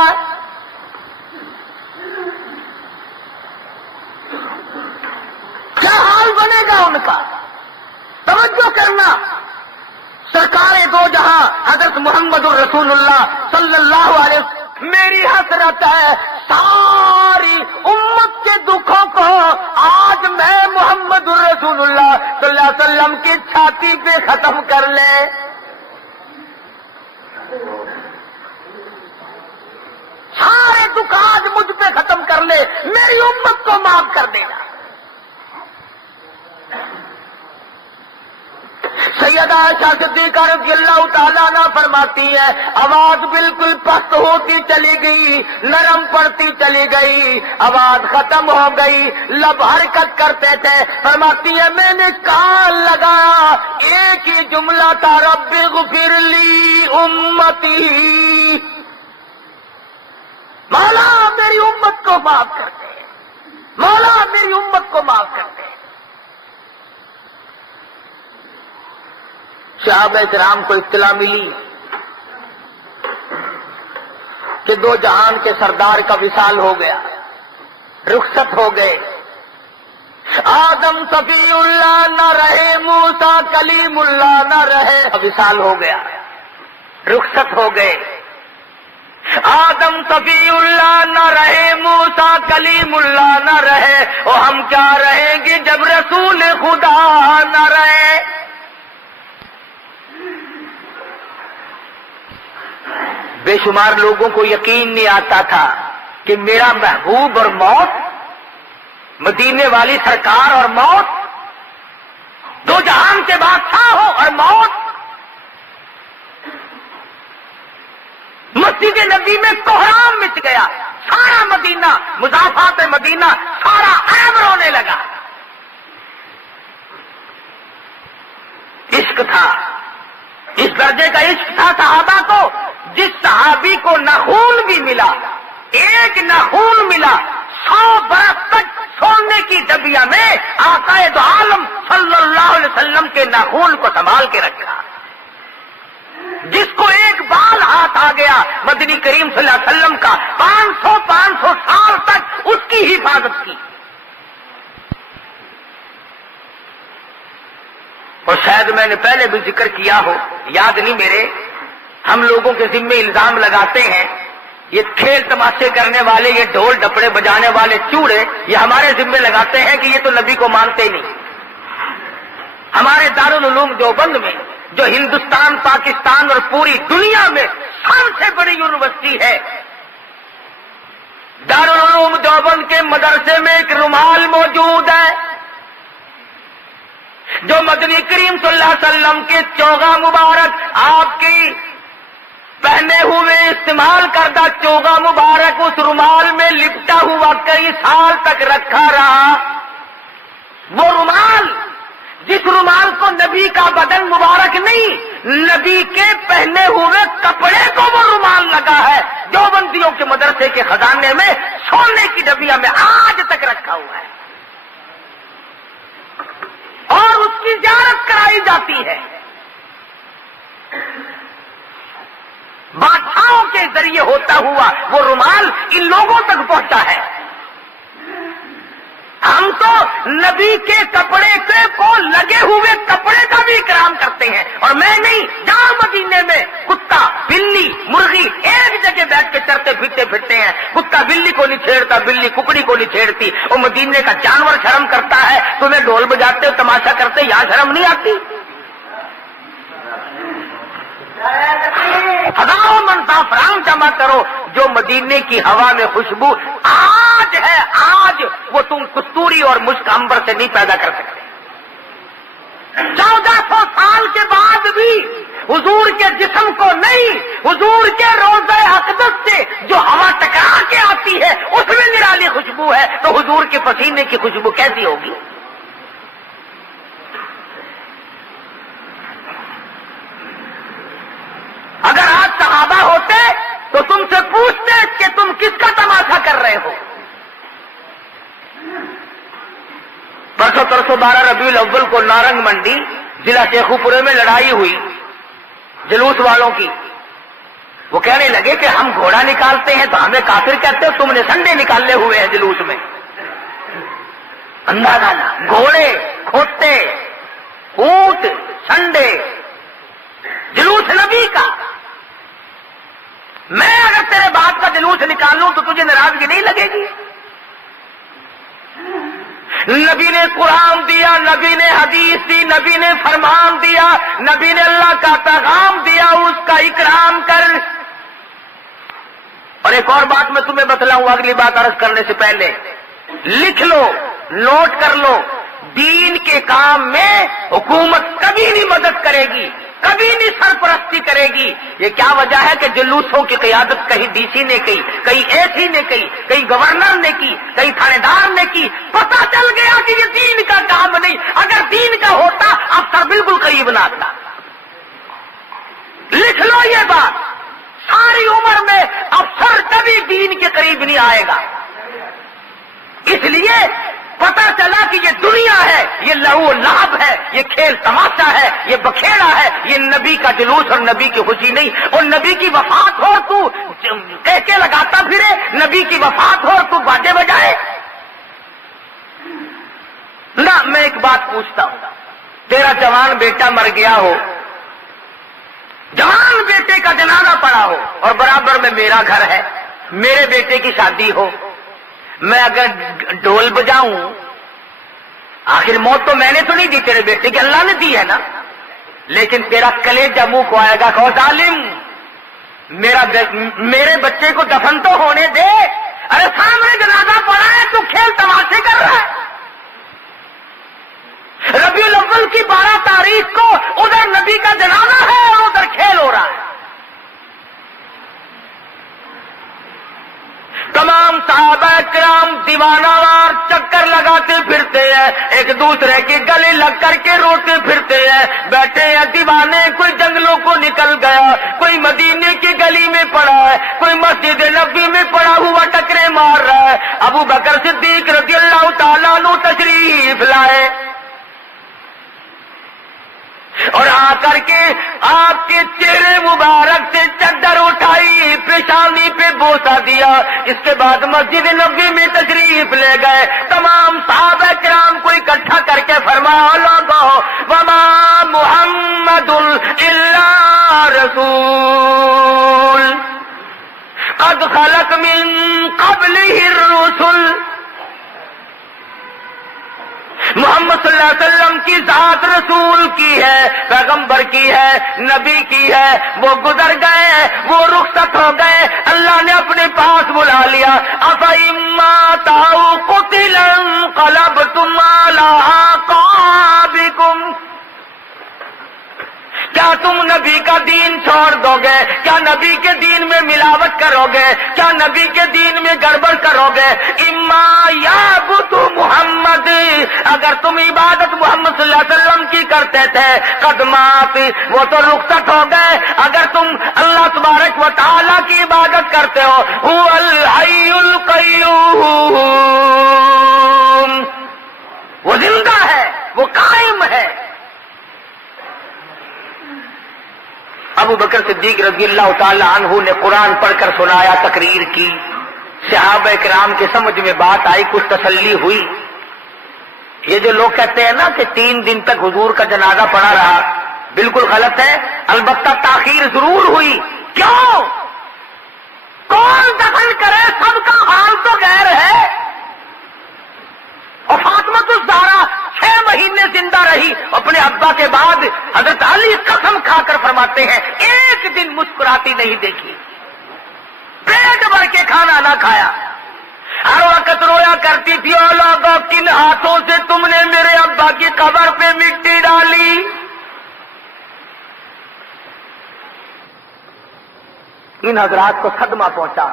کیا حال بنے گا ان کا؟ توجہ کرنا. سرکار دو جہاں حضرت محمد الرسول اللہ صلی اللہ علیہ وسلم میری حسرت ہے ساری امت کے دکھوں کو آج میں محمد الرسول اللہ صلی اللہ علیہ وسلم کی چھاتی پہ ختم کر لے. سارے دکھ آج مجھ پہ ختم کر لے، میری امت کو معاف کر دینا. سیدہ عائشہ صدیقہ رضی اللہ تعالیٰ عنہ فرماتی ہے آواز بالکل پست ہوتی چلی گئی، نرم پڑتی چلی گئی، آواز ختم ہو گئی، لب حرکت کرتے تھے. فرماتی ہے میں نے کان لگایا، ایک ہی جملہ تھا رب اغفر لی امتی، مولا میری امت کو معاف کر دے، مولا میری امت کو معاف کر دے. صحابہ کرام کو اطلاع ملی کہ دو جہان کے سردار کا وصال ہو گیا، رخصت ہو گئے. آدم صفی اللہ نہ رہے، موسیٰ کلیم اللہ نہ رہے، وصال ہو گیا، رخصت ہو گئے. آدم صفی اللہ نہ رہے، موسیٰ کلیم اللہ نہ رہے، اور ہم کیا رہیں گے جب رسول خدا نہ رہے؟ بے شمار لوگوں کو یقین نہیں آتا تھا کہ میرا محبوب اور موت، مدینے والی سرکار اور موت، دو جہان کے بادشاہ ہو اور موت. مسجد نبی میں کوہرام مچ گیا، سارا مدینہ، مضافات مدینہ سارا عرب رونے لگا. عشق تھا، اس درجے کا عشق تھا صحابہ کو، جس صحابی کو نہ خون بھی ملا، ایک نہ خون ملا، 100 برس تک سونے کی ڈبیا میں آقا دو عالم صلی اللہ علیہ وسلم کے ناخون کو سنبھال کے رکھا. جس کو ایک بال ہاتھ آ گیا مدنی کریم صلی اللہ علیہ وسلم کا 500 سال تک اس کی حفاظت کی. اور شاید میں نے پہلے بھی ذکر کیا ہو، یاد نہیں میرے، ہم لوگوں کے ذمے الزام لگاتے ہیں یہ کھیل تماشے کرنے والے، یہ ڈھول ڈپڑے بجانے والے چوڑے، یہ ہمارے ذمے لگاتے ہیں کہ یہ تو نبی کو مانتے نہیں۔ ہمارے دارالعلوم دیوبند میں، جو ہندوستان، پاکستان اور پوری دنیا میں سب سے بڑی یونیورسٹی ہے، دارالعلوم دیوبند کے مدرسے میں ایک رومال موجود ہے جو مدنی کریم صلی اللہ علیہ وسلم کے چوغا مبارک، آپ کی پہنے ہوئے استعمال کردہ چوغا مبارک اس رومال میں لپٹا ہوا کئی سال تک رکھا رہا۔ وہ رومال، جس رومال کو نبی کا بدن مبارک نہیں، نبی کے پہنے ہوئے کپڑے کو وہ رومال لگا ہے، دیوبندیوں کے مدرسے کے خزانے میں سونے کی ڈبیا میں آج تک رکھا ہوا ہے، اور اس کی زیارت کرائی جاتی ہے۔ بادشاہوں کے ذریعے ہوتا ہوا وہ رومال ان لوگوں تک پہنچا ہے۔ ہم تو نبی کے کپڑے کو لگے ہوئے کپڑے کا بھی اکرام کرتے ہیں، اور میں نہیں، جہاں مدینے میں کتا، بلی، مرغی ایک جگہ بیٹھ کے چرتے پھرتے ہیں، کتا بلی کو نہیں چھیڑتا، بلی ککڑی کو نہیں چھیڑتی، اور مدینے کا جانور شرم کرتا ہے، تمہیں ڈھول بجاتے ہو، تماشا کرتے، یہاں شرم نہیں آتی؟ ہزاروں من زعفران جمع کرو، جو مدینے کی ہوا میں خوشبو آج ہے، آج وہ تم کستوری اور مشک عنبر سے نہیں پیدا کر سکتے۔ 1400 سال کے بعد بھی حضور کے جسم کو نہیں، حضور کے روضہ اقدس سے جو ہوا ٹکرا کے آتی ہے اس میں نرالی خوشبو ہے، تو حضور کے پسینے کی خوشبو کیسی ہوگی؟ اگر آج صحابہ ہوتے تو تم سے پوچھتے کہ تم کس کا تماشا کر رہے ہو؟ پرسوں 12 ربیع الاول کو نارنگ منڈی ضلع شیخو پورے میں لڑائی ہوئی جلوس والوں کی۔ وہ کہنے لگے کہ ہم گھوڑا نکالتے ہیں تو ہمیں کافر کہتے ہو، تم نے سنڈے نکالے ہوئے ہیں جلوس میں۔ اندازہ نہ، گھوڑے، کھوتے، اونٹ، سنڈے، جلوس نبی کا۔ میں اگر تیرے باپ کا جلوس نکالوں تو تجھے ناراضگی نہیں لگے گی؟ نبی نے قرآن دیا، نبی نے حدیث دی، نبی نے فرمان دیا، نبی نے اللہ کا پیغام دیا، اس کا اکرام کر۔ اور ایک اور بات میں تمہیں بتلاؤں اگلی بات عرض کرنے سے پہلے، لکھ لو، نوٹ کر لو، دین کے کام میں حکومت کبھی نہیں مدد کرے گی، کبھی نہیں سرپرستی کرے گی۔ یہ کیا وجہ ہے کہ جلوسوں کی قیادت کہیں ڈی سی نے کی، کہیں اے سی نے کی، کہیں گورنر نے کی، کہیں تھانے دار نے کی۔ پتہ چل گیا کہ یہ دین کا کام نہیں، اگر دین کا ہوتا افسر بالکل قریب نہ آتا۔ لکھ لو یہ بات، ساری عمر میں افسر کبھی دین کے قریب نہیں آئے گا۔ اس لیے پتہ چلا کہ یہ دنیا ہے، یہ لہو لعب ہے، یہ کھیل تماشا ہے، یہ بکھیڑا ہے، یہ نبی کا جلوس اور نبی کی خوشی نہیں۔ اور نبی کی وفات ہو تو کہہ کے لگاتا پھرے، نبی کی وفات ہو تو باجے بجائے نہ۔ میں ایک بات پوچھتا ہوں، تیرا جوان بیٹا مر گیا ہو، جوان بیٹے کا جنازہ پڑا ہو، اور برابر میں میرا گھر ہے، میرے بیٹے کی شادی ہو، میں اگر ڈھول بجاؤں، آخر موت تو میں نے تو نہیں دی، تیرے بیٹے کی اللہ نے دی ہے نا، لیکن تیرا کلیجہ منہ کو آئے گا کہ ظالم، میرے بچے کو دفن تو ہونے دے، ارے سامنے جنازہ پڑا ہے تو کھیل تماشے کر رہا ہے۔ ربیع الاول کی 12 تاریخ کو ادھر نبی کا جنازہ ہے اور ادھر کھیل ہو رہا ہے۔ تمام صحابہ کرام دیوانہ وار چکر لگاتے پھرتے ہیں، ایک دوسرے کی گلے لگ کر کے روتے پھرتے ہیں، بیٹھے ہیں دیوانے، کوئی جنگلوں کو نکل گیا، کوئی مدینے کی گلی میں پڑا ہے، کوئی مسجد نبی میں پڑا ہوا ٹکرے مار رہا ہے۔ ابو بکر صدیق رضی اللہ تعالیٰ عنہ تشریف لائے اور آ کر کے آپ کے چہرے مبارک سے چادر اٹھائی، پیشانی پہ بوسہ دیا، اس کے بعد مسجد نبوی میں تشریف لے گئے۔ تمام صحابہ کرام کو اکٹھا کر کے فرمایا، لوگو وما محمد الا رسول قد خلت من قبله الرسل. محمد صلی اللہ علیہ وسلم کی ذات رسول کی ہے، پیغمبر کی ہے، نبی کی ہے. وہ گزر گئے، وہ رخصت ہو گئے، اللہ نے اپنے پاس بلا لیا. أَفَإِمَّا تَعُوا قُتِلًا انقلبتم عَلَىٰ أَعْقَابِكُمْ. کیا تم نبی کا دین چھوڑ دو گے؟ کیا نبی کے دین میں ملاوٹ کرو گے؟ کیا نبی کے دین میں گڑبڑ کرو گے؟ اما یعبد محمد، اگر تم عبادت محمد صلی اللہ علیہ وسلم کی کرتے تھے قدمات، وہ تو رخصت ہو گئے. اگر تم اللہ تبارک و تعالی کی عبادت کرتے ہو، هو الحی القیوم، وہ زندہ ہے، وہ قائم ہے. ابو بکر صدیق رضی اللہ تعالی عنہ نے قرآن پڑھ کر سنایا، تقریر کی. صحابہ کرام کی سمجھ میں بات آئی، کچھ تسلی ہوئی. یہ جو لوگ کہتے ہیں نا کہ 3 دن تک حضور کا جنازہ پڑا رہا، بالکل غلط ہے. البتہ تاخیر ضرور ہوئی. کیوں؟ کون دفن کرے؟ سب کا حال تو غیر ہے. اور فاطمہ الزہرا 6 مہینے زندہ رہی اپنے ابا کے بعد. حضرت علی قسم کھا کر فرماتے ہیں ایک دن مسکراتی نہیں دیکھی، پیٹ بھر کے کھانا نہ کھایا، ہر وقت رویا کرتی تھی. او لوگوں، کن ہاتھوں سے تم نے میرے ابا کی قبر پہ مٹی ڈالی؟ ان حضرات کو صدمہ پہنچا،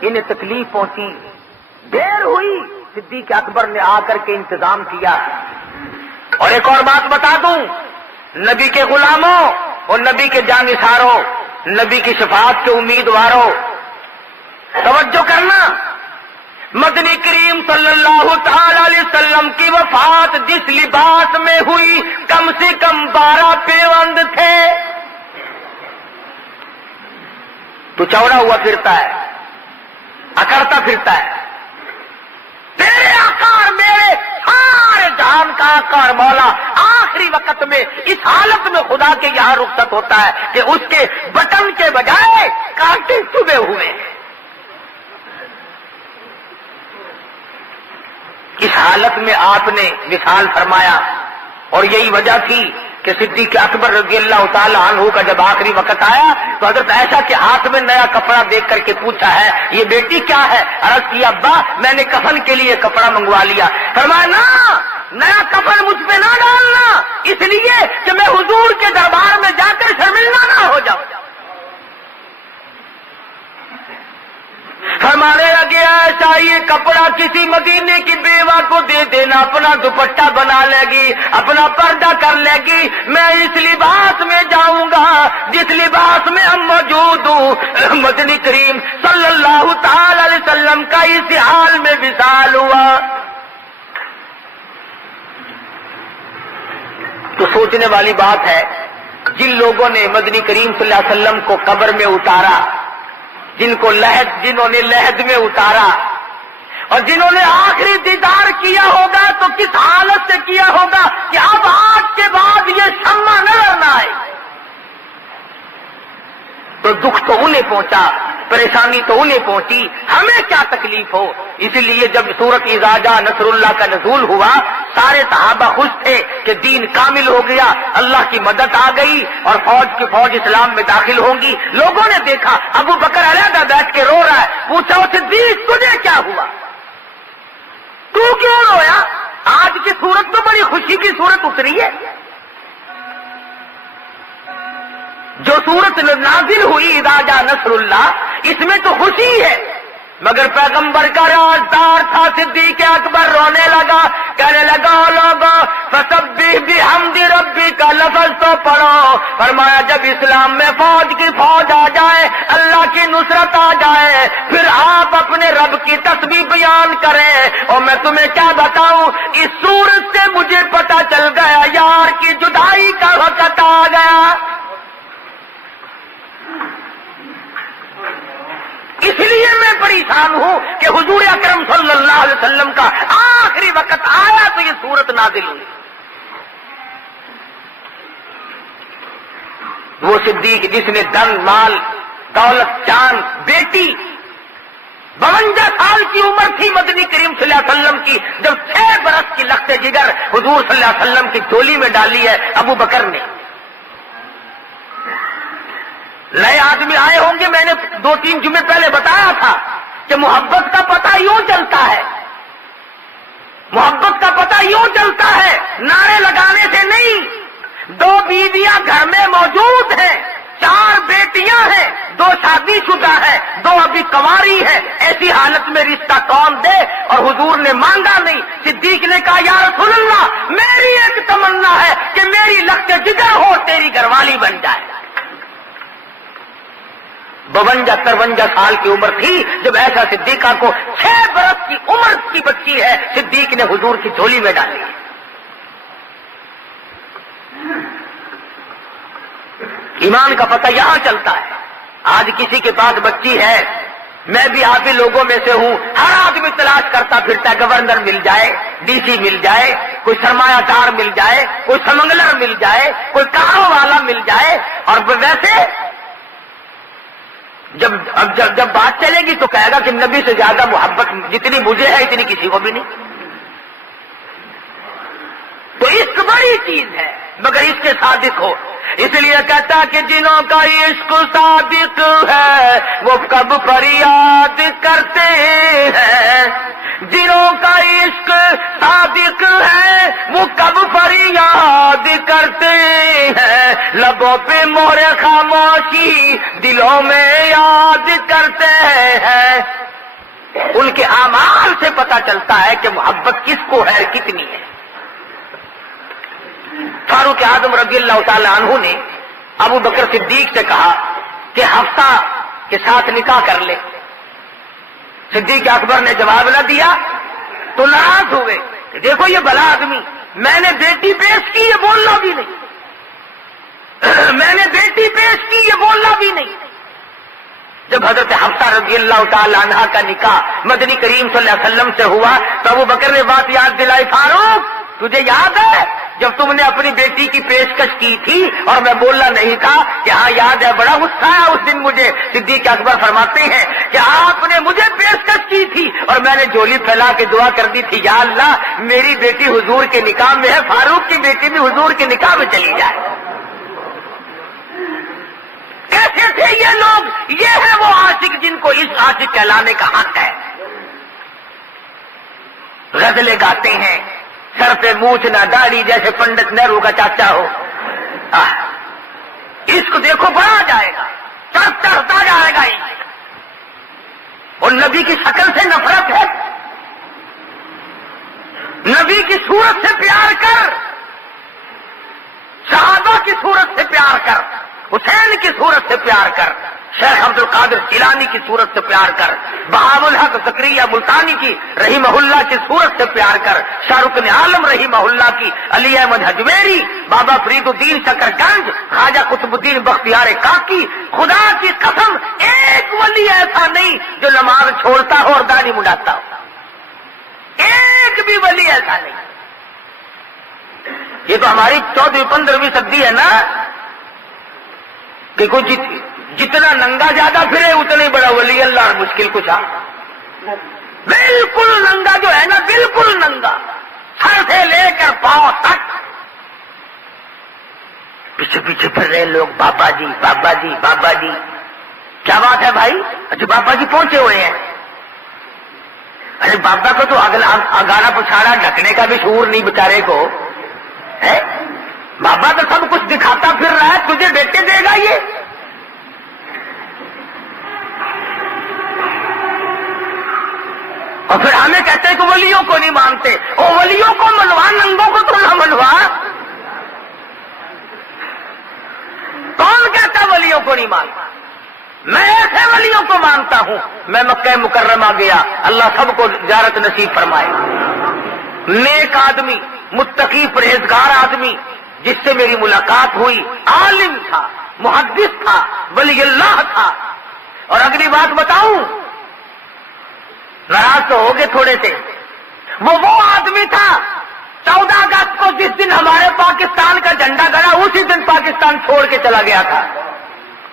انہیں تکلیف پہنچی، دیر ہوئی. صدیق اکبر نے آ کر کے انتظام کیا. اور ایک اور بات بتا دوں، نبی کے غلاموں اور نبی کے جانثاروں، نبی کی شفاعت کے امیدواروں، توجہ کرنا. مدنی کریم صلی اللہ تعالی علیہ وسلم کی وفات جس لباس میں ہوئی، کم سے کم 12 پیوند تھے. تو چوڑا ہوا پھرتا ہے، اکڑتا پھرتا ہے. تیرے آقا، میرے سارے جہان کا آقا اور مولا آخری وقت میں اس حالت میں خدا کے یہاں رخصت ہوتا ہے کہ اس کے بٹن کے بجائے کانٹے چبھے ہوئے. اس حالت میں آپ نے وصال فرمایا. اور یہی وجہ تھی کہ صدیق اکبر رضی اللہ تعالی عنہ کا جب آخری وقت آیا تو حضرت عائشہ کے ہاتھ میں نیا کپڑا دیکھ کر کے پوچھا ہے یہ بیٹی کیا ہے؟ عرض کیا ابا میں نے کفن کے لیے کپڑا منگوا لیا. فرمایا نا، نیا کفن مجھ پہ نہ ڈالنا، اس لیے کہ میں حضور کے دربار میں جا کر شرمندہ نہ ہو جاؤں. فرمانے لگے ایسا یہ کپڑا کسی مدینے کی بیوہ کو دے دینا، اپنا دوپٹہ بنا لے گی، اپنا پردہ کر لے گی. میں اس لباس میں جاؤں گا جس لباس میں ہم موجود ہوں. مدنی کریم صلی اللہ تعالی علیہ وسلم کا اس حال میں وصال ہوا. تو سوچنے والی بات ہے، جن لوگوں نے مدنی کریم صلی اللہ علیہ وسلم کو قبر میں اتارا، جنہوں نے لحد میں اتارا، اور جنہوں نے آخری دیدار کیا ہوگا تو کس حالت سے کیا ہوگا کہ اب آج کے بعد یہ شمع نظر نہ آئے. تو دکھ تو انہیں پہنچا، پریشانی تو انہیں پہنچی، ہمیں کیا تکلیف ہو. اس لیے جب سورت اذا جاء نصر اللہ کا نزول ہوا، سارے صحابہ خوش تھے کہ دین کامل ہو گیا، اللہ کی مدد آ گئی اور فوج اسلام میں داخل ہوں گی. لوگوں نے دیکھا ابو بکر علیحدہ بیٹھ کے رو رہا ہے. پوچھا صدیق تجھے کیا ہوا؟ تو کیوں رویا؟ آج کی صورت تو بڑی خوشی کی صورت اتری ہے. جو صورت نازل ہوئی اذا جاء نصر اللہ، اس میں تو خوشی ہے، مگر پیغمبر کا رازدار تھا صدیق اکبر رونے لگا، کہنے لگا لوگوں فسبح بحمد ربک کا لفظ تو پڑھو. فرمایا جب اسلام میں فوج کی فوج آ جائے، اللہ کی نصرت آ جائے، پھر آپ اپنے رب کی تسبیح بیان کریں. اور میں تمہیں کیا بتاؤں، اس صورت سے مجھے پتا چل گیا یار کی جدائی کا وقت آ گیا. اس لیے میں پریشان ہوں کہ حضور اکرم صلی اللہ علیہ وسلم کا آخری وقت آیا تو یہ صورت نازل ہوئی. وہ صدیق جس نے دن مال دولت چاند بیٹی 52 سال کی عمر تھی مدنی کریم صلی اللہ علیہ وسلم کی، جب 6 برس کی لخت جگر حضور صلی اللہ علیہ وسلم کی جھولی میں ڈالی ہے ابو بکر نے۔ نئے آدمی آئے ہوں گے، میں نے 2-3 جمعے پہلے بتایا تھا کہ محبت کا پتہ یوں چلتا ہے، محبت کا پتہ یوں چلتا ہے، نعرے لگانے سے نہیں۔ 2 بیویاں گھر میں موجود ہیں، 4 بیٹیاں ہیں، 2 شادی شدہ ہیں، 2 ابھی کنواری ہیں، ایسی حالت میں رشتہ کون دے؟ اور حضور نے مانگا نہیں۔ صدیق نے کہا یا رسول اللہ میری ایک تمنا ہے کہ میری لخت جگر ہو، تیری گھر والی بن جائے۔ 52-53 سال کی عمر تھی جب ایسا صدیقہ کو 6 برس کی عمر کی بچی ہے صدیق نے حضور کی جھولی میں ڈالی۔ ایمان کا پتہ یہاں چلتا ہے۔ آج کسی کے پاس بچی ہے، میں بھی آپ ہی لوگوں میں سے ہوں، ہر آدمی تلاش کرتا پھرتا ہے گورنر مل جائے، ڈی سی مل جائے، کوئی سرمایہ دار مل جائے، کوئی سمنگلر مل جائے، کوئی کاروں والا مل جائے۔ اور ویسے جب بات چلے گی تو کہے گا کہ نبی سے زیادہ محبت جتنی مجھے ہے اتنی کسی کو بھی نہیں۔ تو عشق بڑی چیز ہے مگر اس کے صادق ہو، اس لیے کہتا کہ جنہوں کا عشق صادق ہے وہ کب فریاد کرتے ہیں، جنہوں کا عشق صادق ہے وہ کب فریاد کرتے ہیں، لبوں پہ مہر خاموشی دلوں میں یاد کرتے ہیں۔ ان کے اعمال سے پتہ چلتا ہے کہ محبت کس کو ہے کتنی ہے۔ فاروق اعظم رضی اللہ تعالی عنہ نے ابو بکر صدیق سے کہا کہ حفصہ کے ساتھ نکاح کر لے۔ صدیق اکبر نے جواب نہ دیا تو ناراض ہوئے کہ دیکھو یہ بھلا آدمی، میں نے بیٹی پیش کی یہ بولنا بھی نہیں، میں نے بیٹی پیش کی یہ بولنا بھی نہیں۔ جب حضرت حفصہ رضی اللہ تعالی عنہ کا نکاح مدنی کریم صلی اللہ علیہ وسلم سے ہوا تو ابو بکر نے بات یاد دلائی، فاروق تجھے یاد ہے جب تم نے اپنی بیٹی کی پیشکش کی تھی اور میں بولنا نہیں تھا؟ کہ ہاں یاد ہے، بڑا غصہ آیا اس دن مجھے۔ صدیق اکبر فرماتے ہیں کہ آپ نے مجھے پیشکش کی تھی اور میں نے جھولی پھیلا کے دعا کر دی تھی یا اللہ میری بیٹی حضور کے نکاح میں ہے، فاروق کی بیٹی بھی حضور کے نکاح میں چلی جائے۔ کیسے تھے یہ لوگ؟ یہ ہے وہ عاشق جن کو اس عاشق کہلانے کا حق ہے۔ غزلیں گاتے ہیں، سر پہ مونچھ نہ داڑھی جیسے پنڈت نہرو کا چاچا ہو۔ اس کو دیکھو بڑھا جائے گا، چڑھتا جائے گا۔ اور نبی کی شکل سے نفرت ہے، نبی کی صورت سے پیار کر، صحابہ کی صورت سے پیار کر، حسین کی صورت سے پیار کر، شیخ عبد القادر جیلانی کی صورت سے پیار کر، بہاء الحق زکریا ملتانی کی رحمہ اللہ کی صورت سے پیار کر، شاہ رکن عالم رحمہ اللہ کی، علی احمد حجویری، بابا فرید الدین شکر گنج، خواجہ قطب الدین بختیار کاکی۔ خدا کی قسم ایک ولی ایسا نہیں جو نماز چھوڑتا ہو اور داڑھی مڈاتا ہو، ایک بھی ولی ایسا نہیں۔ یہ تو ہماری 14ویں-15ویں صدی ہے نا کہ کوئی جتنا ننگا زیادہ پھرے اتنا ہی بڑا ولی اللہ، اور مشکل کچھ آ بالکل ننگا جو ہے نا، بالکل ننگا سر سے لے کر پاؤں تک، پیچھے پیچھے پھر رہے لوگ، بابا جی بابا جی بابا جی۔ کیا بات ہے بھائی؟ اچھا بابا جی پہنچے ہوئے ہیں۔ ارے بابا کو تو اگاڑا پچھاڑا ڈھکنے کا بھی شعور نہیں بیچارے کو ہے۔ بابا تو سب کچھ دکھاتا پھر رہا ہے، تجھے بیٹے دے گا یہ؟ اور پھر ہمیں کہتے ہیں کہ ولیوں کو نہیں مانتے، اور ولیوں کو منوا، ننگوں کو تو نہ منوا۔ کون کہتا ولیوں کو نہیں مانتا؟ میں ایسے ولیوں کو مانتا ہوں۔ میں مکہ مکرمہ گیا، اللہ سب کو زیارت نصیب فرمائے۔ نیک آدمی، متقی پرہیزگار آدمی جس سے میری ملاقات ہوئی، عالم تھا، محدث تھا، ولی اللہ تھا۔ اور اگلی بات بتاؤں، ناراض تو ہوگے تھوڑے سے، وہ آدمی تھا 14 اگست کو جس دن ہمارے پاکستان کا جھنڈا گڑا اسی دن پاکستان پاکستان چھوڑ کے چلا گیا تھا،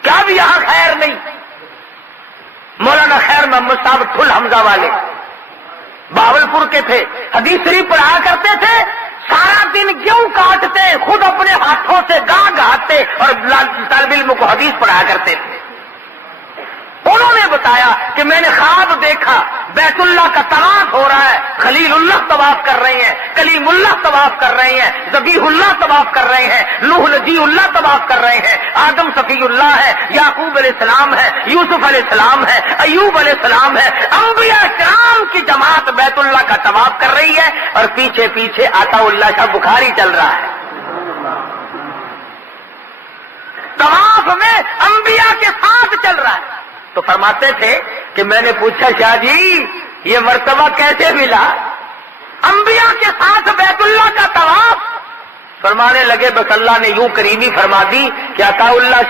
کیا بھی یہاں خیر نہیں. مولانا خیر محمد صاحب ٹھل حمزہ والے باولپور کے تھے، حدیث شریف پڑھا کرتے تھے، سارا دن گیہوں کاٹتے، خود اپنے ہاتھوں سے گاہ گاتے اور طالب علم کو حدیث پڑھا کرتے تھے. انہوں نے بتایا کہ میں نے خواب دیکھا بیت اللہ کا طواف ہو رہا ہے، خلیل اللہ طواف کر رہے ہیں، کلیم اللہ طواف کر رہے ہیں، ذبیح اللہ طواف کر رہے ہیں، نوح نجی اللہ طواف کر رہے ہیں، آدم صفی اللہ ہے، یعقوب علیہ السلام ہے، یوسف علیہ السلام ہے، ایوب علیہ السلام ہے، انبیاء کرام کی جماعت بیت اللہ کا طواف کر رہی ہے اور پیچھے پیچھے عطا اللہ شاہ بخاری چل رہا ہے. طواف میں انبیاء کے ساتھ چل رہا ہے. تو فرماتے تھے کہ میں نے پوچھا شاہ جی یہ مرتبہ کیسے ملا، انبیاء کے ساتھ بیت اللہ کا طواف؟ فرمانے لگے بس اللہ نے یوں کریمی فرما دی کہ عطا اللہ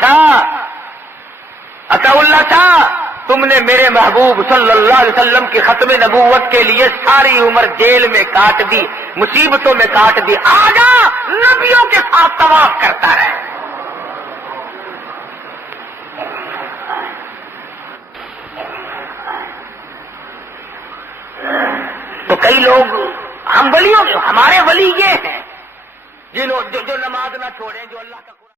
شاہ تم نے میرے محبوب صلی اللہ علیہ وسلم کی ختم نبوت کے لیے ساری عمر جیل میں کاٹ دی، مصیبتوں میں کاٹ دی، آجا نبیوں کے ساتھ طواف کرتا رہے. تو کئی لوگ ہم ولیوں، ہمارے ولی یہ ہیں جو نماز نہ چھوڑیں، جو اللہ کا